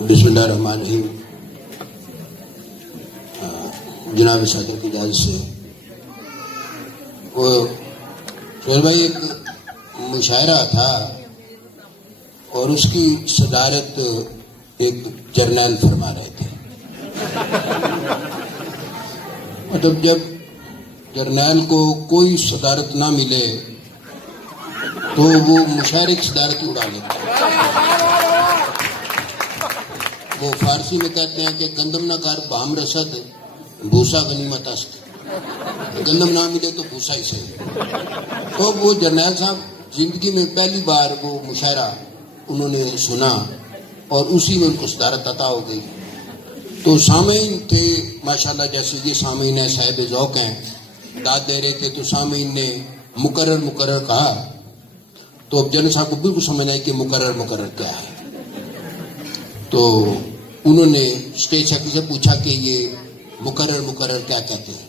बिस्मिल्लाहिर्रहमानिर्रहीम। जनाब सदर की इजाज़त से वो सोहेल भाई एक मुशायरा था और उसकी सदारत एक जर्नैल फरमा रहे थे। मतलब जब जर्नैल को कोई सदारत ना मिले तो वो मुशायरे की सदारत उड़ा लेता है। वो फारसी में कहते हैं कि गंदम ना कर बाम रसद भूसा गनीमत अस्त, गंदम ना मिले तो भूसा ही सही। तो वो जर्नैल साहब जिंदगी में पहली बार वो मुशायरा उन्होंने सुना और उसी में उनको सदारत अता हो गई। तो सामीन थे माशाल्लाह, जैसे ये सामीन है साहिब ज़ौक़ हैं, दाद दे रहे थे तो सामीन ने मुकर्रर कहा। तो अब जनरल साहब को बिल्कुल समझ आई कि मुकर्रर क्या है। तो उन्होंने स्टेज सेक्रेटरी से पूछा कि ये मुकर्रर क्या कहते हैं।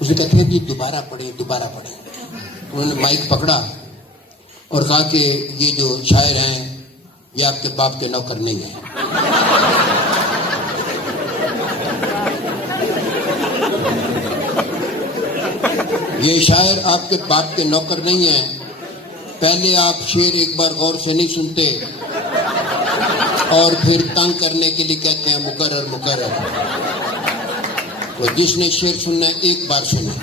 उसने कहते हैं कि दोबारा पढ़े। उन्होंने माइक पकड़ा और कहा कि ये जो शायर हैं ये आपके बाप के नौकर नहीं हैं। ये शायर आपके बाप के नौकर नहीं हैं। पहले आप शेर एक बार गौर से नहीं सुनते और फिर तंग करने के लिए कहते हैं मुकर्रर। तो जिसने शेर सुनना है एक बार सुने।